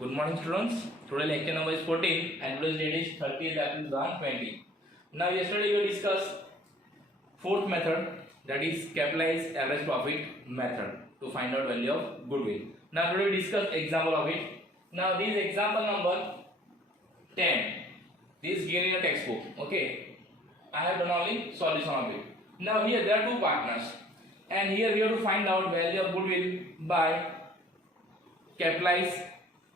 Good morning, students. Today lecture number is 14 and today's date is 30th April 2020. Now, yesterday we discussed fourth method, that is capitalized average profit method to find out value of goodwill. Now, today we discuss example of it. Now, this example number 10. This is given in a textbook. Okay, I have done only solution of it. Now, here there are two partners, and here we have to find out value of goodwill by capitalized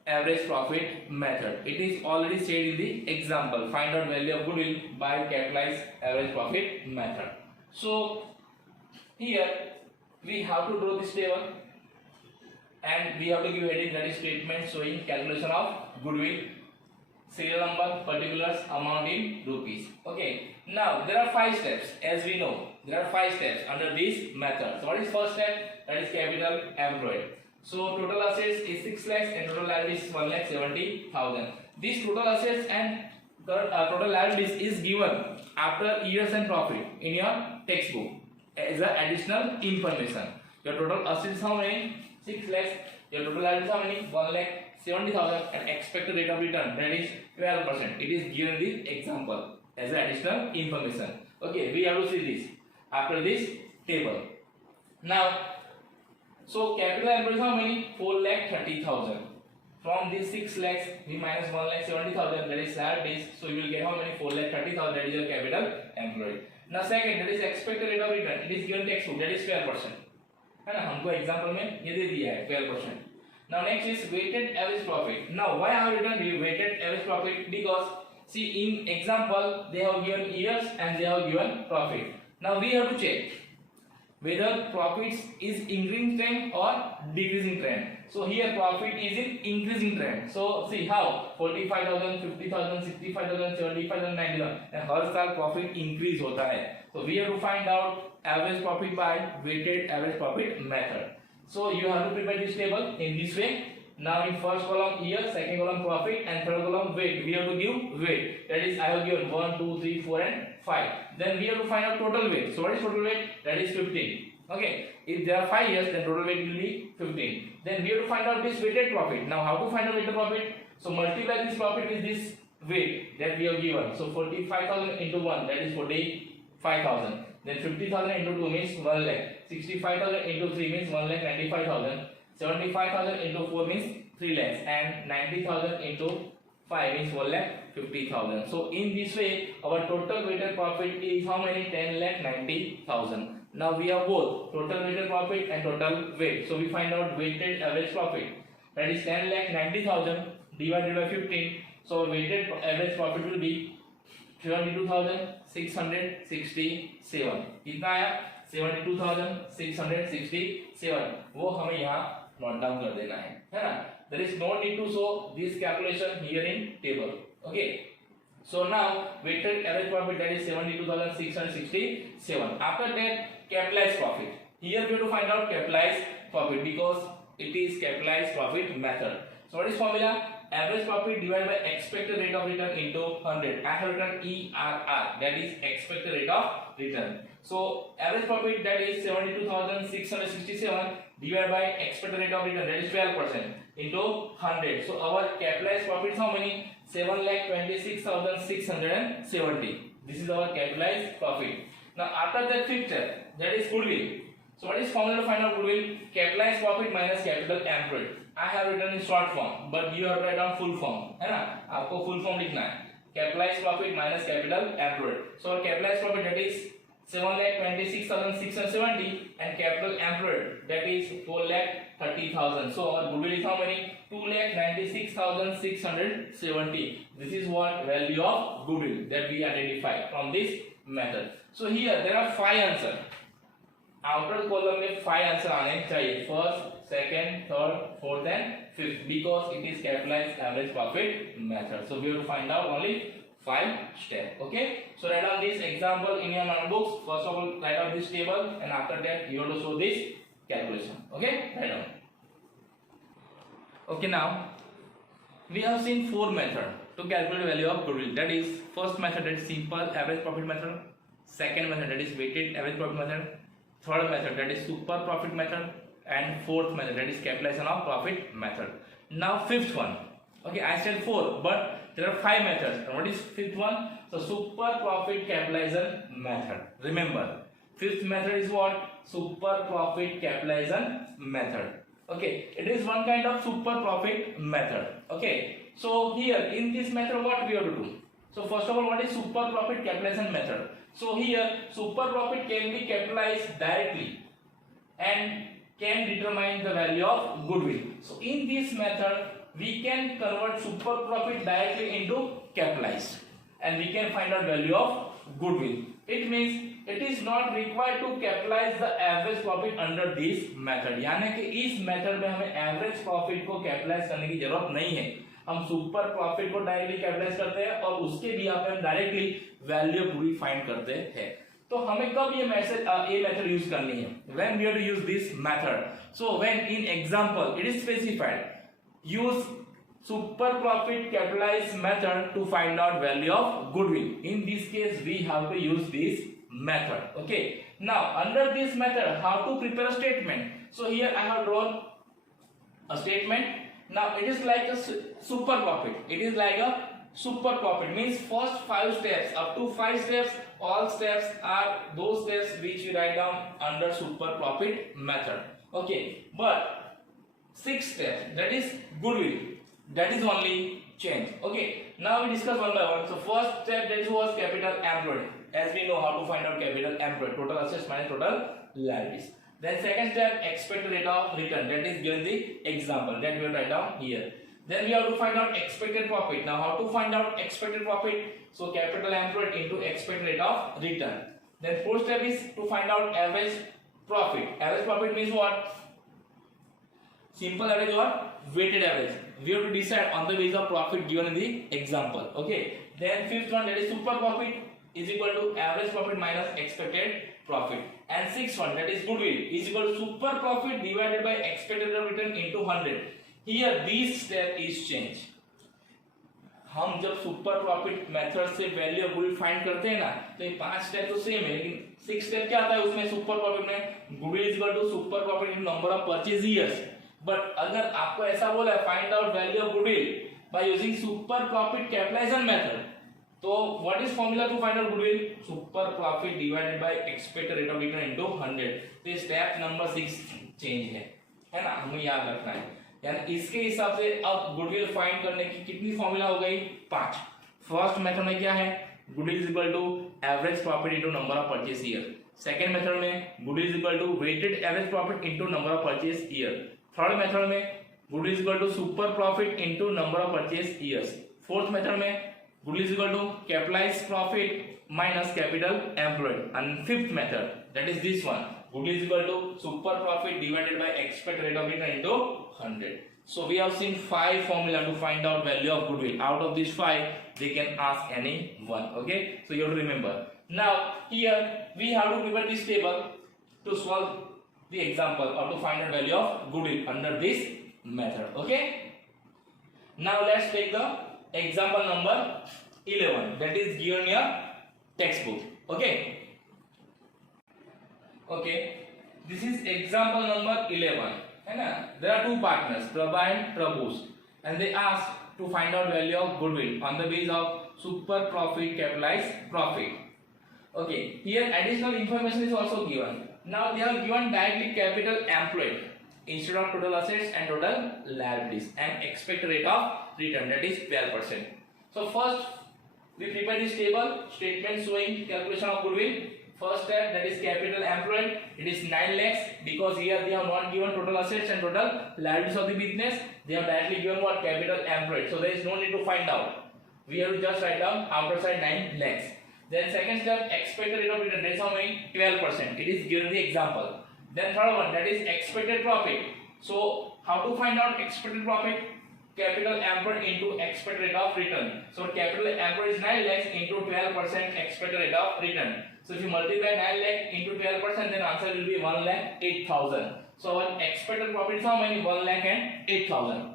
average profit method. It is already said in the example. Find out value of goodwill by capitalized average profit method. So here we have to draw this table and we have to give heading, that is statement showing calculation of goodwill, serial number, particulars, amount in rupees. Okay. Now there are 5 steps. As we know, there are 5 steps under this method. So what is first step? That is capital employed. So total assets is 6 lakhs and total liabilities is 1,70,000. This total assets and total liabilities is given after years and profit in your textbook as an additional information. Your total assets is how many? 6 lakhs. Your total liabilities how many? 1,70,000 and expected rate of return, that is 12%. It is given in the example as an additional information. Okay, we have to see this after this table. Now, so capital employed is how many? 4,30,000. From this 6 lakhs we minus 1,70,000, that is liabilities. So you will get how many? 4,30,000, that is your capital employed. Now second, that is expected rate of return. It is given textbook, that is 12%. है ना, हमको example में ये दे दिया है 12%. Now next is weighted average profit. Now why I have written weighted average profit? Because see, in example they have given years and they have given profit. Now we have to check whether profits is increasing trend or decreasing trend. So here profit is in increasing trend. So see how 45,000, 50,000, 65,000, 75,000, 90,000 and हर साल profit increase होता है. So we have to find out average profit by weighted average profit method. So you have to prepare this table in this way. Now in first column year, second column profit and third column weight. We have to give weight. That is I have given 1, 2, 3, 4 and 5. Then we have to find out total weight. So what is total weight? That is 15. Okay. If there are 5 years, then total weight will be 15. Then we have to find out this weighted profit. Now how to find out weighted profit? So multiply this profit with this weight that we have given. So 45,000 into 1, that is 45,000. Then 50,000 into 2 means 1 lakh. 65,000 into 3 means 1,95,000. 75,000 into 4 means 3 lakhs and 90,000 into 5 means 1,50,000. So in this way our total weighted profit is how many? 10,90,000. Now we have both total weighted profit and total weight. So we find out weighted average profit, that is 10,90,000 divided by 15. So weighted average profit will be 72,667. कितना आया? 72,667. वो हमें यहाँ note down कर देना है ना? There is no need to show this calculation here in table. Okay. So now weighted average profit, that is 72,667. After that, capitalized profit. Here we have to find out capitalized profit because it is capitalized profit method. So what is formula? Average profit divided by expected rate of return into 100. I have written ERR, that is expected rate of return. So average profit, that is 72,667 divided by expected rate of return, that is 12% into 100. So our capitalized profit is how many? 7,26,670. This is our capitalized profit. Now after that fifth step, that is goodwill. So what is formula to find out goodwill? Capitalized profit minus capital employed. I have written in short form, but you have to write down full form, है ना? आपको full form लिखना है. Capitalized profit minus capital employed. So our capitalized profit, that is 7,26,670 and capital employed, that is 4,30,000. So our goodwill is how many? 2,96,670. This is what value of goodwill that we identify from this method. So here there are 5 answers. Outer column में 5 answer आने चाहिए. First, second, third, fourth and fifth, because it is capitalized average profit method. So we have to find out only 5 steps. Okay. So write down this example in your notebooks. First of all, write down this table, and after that you have to show this calculation. Okay. Write down. Okay. Now we have seen 4 methods to calculate the value of goodwill. That is first method, that is simple average profit method. Second method, that is weighted average profit method. Third method, that is super profit method. and fourth method, that is capitalization of profit method. Now fifth one. Okay, I said 4, but there are 5 methods. And what is fifth one? So super profit capitalization method. Remember, fifth method is what? Super profit capitalization method. Okay, it is one kind of super profit method. Okay, so here in this method, what we have to do? So first of all, what is super profit capitalization method? So here super profit can be capitalized directly and can determine the value of goodwill. So in this method, we can convert super profit directly into capitalized, and we can find out value of goodwill. It means it is not required to capitalize the average profit under this method. यानी कि इस method में हमें average profit को capitalise करने की जरूरत नहीं है. हम सुपर प्रॉफिट को डायरेक्टली कैपिटलाइज करते हैं और उसके भी यहाँ पे हम directly value of goodwill find करते हैं. तो हमें कब ये मेथड यूज करनी है? When we have to use this method. So when in example it is specified, use super profit capitalized method to find out value of goodwill. In this case, we have to use this method. Okay. Now under this method, how to prepare a statement? So here I have drawn a statement. Now it is like a super profit. It is like a super profit, means first 5 steps, up to 5 steps, all steps are those steps which we write down under super profit method. Okay, but 6 steps, that is goodwill, that is only change. Okay, now we discuss one by one. So first step, that was capital employed. As we know how to find out capital employed, total assets minus total liabilities. Then second step, expected rate of return, that is given the example that we will write down here. Then we have to find out expected profit. Now how to find out expected profit? So capital employed into expected rate of return. Then fourth step is to find out average profit. Average profit means what? Simple average or weighted average. We have to decide on the basis of profit given in the example. Okay. Then fifth one, that is super profit is equal to average profit minus expected profit. And sixth one, that is goodwill, is equal to super profit divided by expected rate of return into 100. Here this step is change. हम जब super profit method से value of goodwill find करते हैं ना, तो ये 5 step तो same है, लेकिन 6 स्टेप क्या आता है उसमें? सुपर प्रॉफिट में goodwill is equal to super profit in number of purchase years. But अगर आपको ऐसा बोला है find out value of goodwill by using super profit capitalization method, तो what is formula to find out goodwill? Super profit divided by expected rate of return into 100. तो step number 6 change है ना, हमें याद रखना है. यानी इसके हिसाब से अब गुडविल फाइंड करने की कितनी फॉर्मूला हो गई? 5. फर्स्ट मेथड में क्या है? Goodwill is equal to average profit into number of purchase year. Second method में goodwill is equal to weighted average profit into number of purchase year. Third method में goodwill is equal to super profit into number of purchase years. Fourth method में goodwill is equal to capitalized profit minus capital employed. And fifth method, that is this one, goodwill is equal to super profit divided by expected rate of return into 100. So we have seen 5 formula to find out value of goodwill. Out of these 5, they can ask any one. Okay, so you have to remember. Now here we have to prepare this table to solve the example or to find out value of goodwill under this method. Okay, now let's take the example number 11, that is given here textbook. Okay, this is example number 11 है ना. There are 2 partners, Prabha and Prabhu's, and they ask to find out value of goodwill on the basis of super profit capitalized profit. Okay, here additional information is also given. Now they have given directly capital employed instead of total assets and total liabilities and expected rate of return, that is 12%. So first we prepare this table, statement showing calculation of goodwill. First step, that is capital employed, it is 9 lakhs, because here they have not given total assets and total liabilities of the business, they have directly given what? Capital employed. So there is no need to find out, we have to just write down outer side 9 lakhs. Then second step, expected rate of return, that is how many? 12%, it is given the example. Then third one, that is expected profit. So how to find out expected profit? Capital employed into expected rate of return. So capital employed is 9 lakhs into 12% expected rate of return. So if you multiply 9 lakh into 12%, then answer will be 1,08,000. So our expected profit is how many? 1,08,000.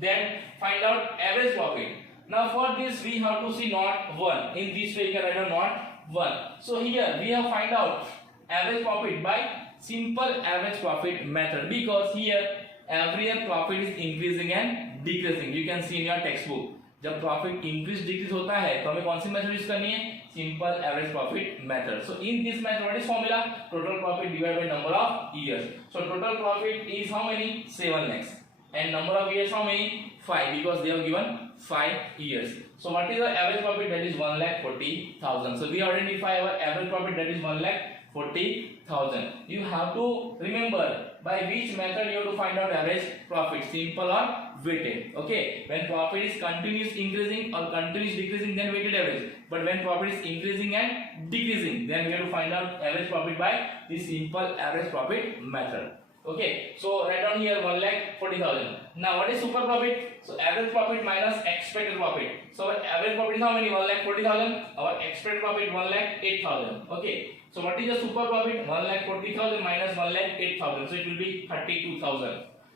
Then find out average profit. Now for this we have to see not 1. In this way you can write down not 1. So here we have find out average profit by simple average profit method because here every year profit is increasing and decreasing. You can see in your textbook. जब profit increase decrease होता है तो हमें कौन सी method use करनी है? Simple average profit method. So in this method what is formula? Total profit divided by number of years. So total profit is how many? 7 lakhs and number of years how many? 5 because they have given 5 years. So what is the average profit? That is 1,40,000. So we identify our average profit, that is 1,40,000. You have to remember by which method you have to find out average profit, simple or weighted. Okay, when profit is continuous increasing or continuous decreasing, then weighted average. But when profit is increasing and decreasing, then we have to find out average profit by the simple average profit method. Okay, so write down here 1,40,000. Now what is super profit? So average profit minus expected profit. So our average profit is how many? 1,40,000. Our expected profit 1,08,000. Okay, so what is the super profit? 1,40,000 minus 1,08,000. So it will be 32,000.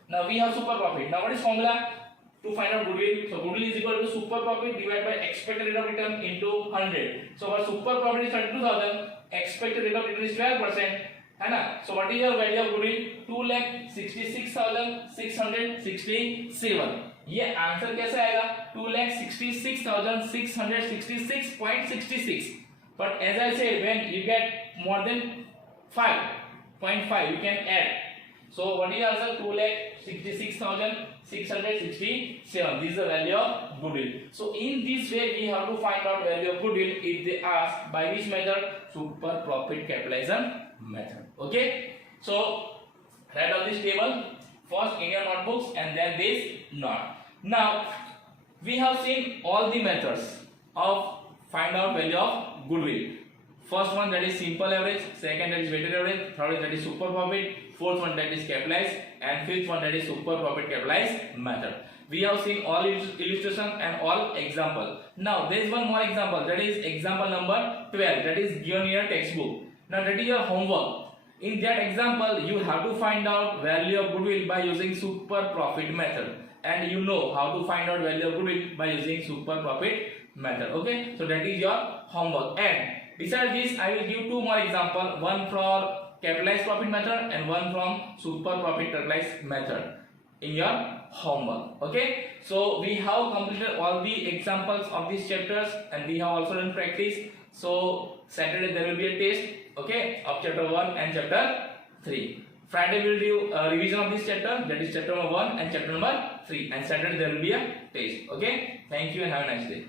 Now we have super profit. Now what is formula to find out goodwill? So goodwill is equal to super profit divided by expected rate of return into 100. So our super profit is 32,000. Expected rate of return is 12%. है ना? So what is your value of goodwill? 2,66,667. ये answer कैसे आएगा? 2,66,666.66. But as I said, when you get more than 5.5, you can add. So what is the answer? 2,66,667. This is the value of goodwill. So in this way we have to find out value of goodwill if they ask by which method? Super profit capitalization method. Okay, so write down this table first in your notebooks and then this note. Now we have seen all the methods of find out value of goodwill. First one, that is simple average, second that is weighted average, third that is super profit, fourth one that is capitalized, and fifth one that is super profit capitalized method. We have seen all illustration and all example. Now there is one more example, that is example number 12, that is given in your textbook. Now that is your homework. In that example you have to find out value of goodwill by using super profit method, and you know how to find out value of goodwill by using super profit method. Okay, so that is your homework. And besides this I will give two more example, one from capitalized profit method and one from super profit capitalized method in your homework. Okay, so we have completed all the examples of these chapters and we have also done practice. So Saturday there will be a test, okay, of chapter 1 and chapter 3. Friday we will do a revision of this chapter, that is chapter number 1 and chapter number 3, and Saturday there will be a test. Okay, thank you and have a nice day.